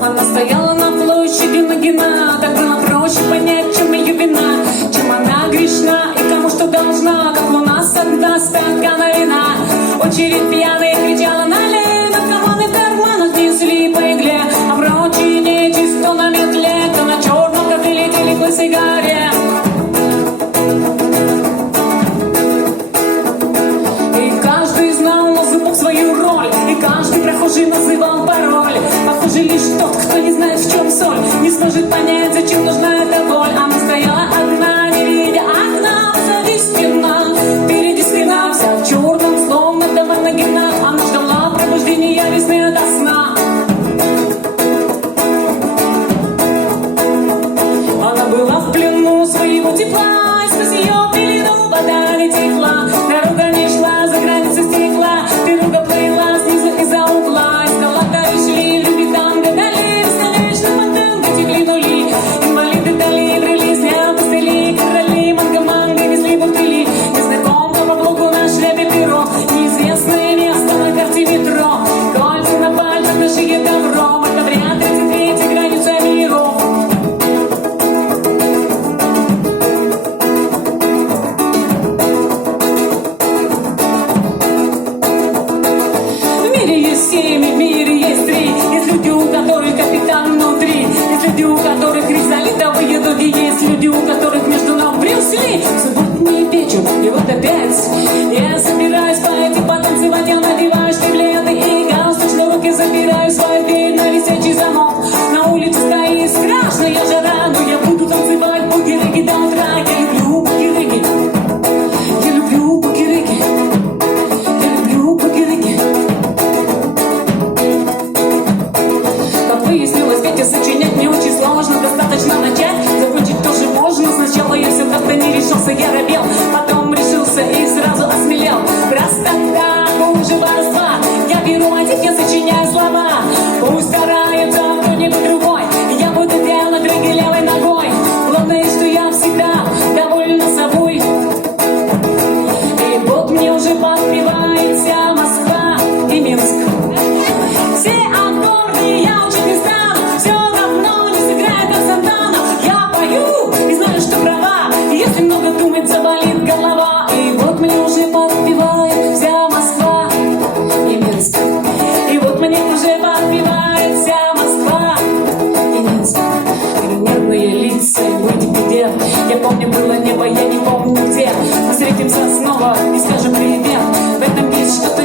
Она стояла на площади Нагина, так было проще понять, чем ее вина, чем она грешна и кому что должна, как луна согда стакана вина. Очередь пьяная кричала налей, на карманы в карманах несли по игле, а прочие нечисть кто на метле, кто на черном кобыле или по сигаре. И каждый знал на зубах свою роль, и каждый прохожий называл пароль. Похоже, лишь тот, кто не знает, в чем соль, не сможет понять, зачем нужна эта боль. Она стояла одна, не видя окна, позади стена, впереди стена, вся в черном, словно дома Нагина. Она ждала пробуждения весны ото сна. Она была в плену своего тепла, и сквозь ее пелену вода не текла. Дорога не шла за границей стекла, дорога плыла снизу из-за угла. Эскалаторы шли, люди там гадали, бесконечно мотанго текли нули. Инвалиды дали, брели, снял костыли, короли манго-манго несли бутыли. Незнакомка по блоку на шляпе перо, неизвестное место на карте метро. Кольца на пальцах, на шиге добро, мы подряд 33 граница миров. В мире есть 7, в мире есть 3. Есть люди, у которых капитан внутри, есть люди, у которых ризолитовые дуги, есть люди, у которых между ног Брюс Ли. Субботний вечер, и вот опять я собираюсь пойти потанцевать. Я надеваю штиблеты и галстук, шнурок, запираю свою дверь на висячий замок. На улице стоит страшная жара, но я буду танцевать буги-рыги до утра. Я люблю буги-рыги, я люблю буги-рыги, я люблю буги-рыги. Как выяснилось, ведь сочинять не очень сложно, достаточно начать, закончить тоже можно. Сначала я все как-то не решился, я робел, потом решился и сразу осмелел. Раз так, уже воровства, я беру мотив, я сочиняю слова. Пусть старается кто-нибудь другой, я буду делать треки левой ногой. Главное, что я всегда довольна собой. И вот мне уже подпевает вся Москва и Минск. Все аккорды я учить не стану, все равно не сыграет как Сантана. Я пою и знаю, что права, если много думать, заболит голова. И вот мне уже подпевает вся Москва и Минск. И вот мне уже подпевает вся Москва и Минск. Нервные лица и быть в беде. Я помню, было небо, я не помню где. Мы встретимся снова и скажем привет. В этом есть что-то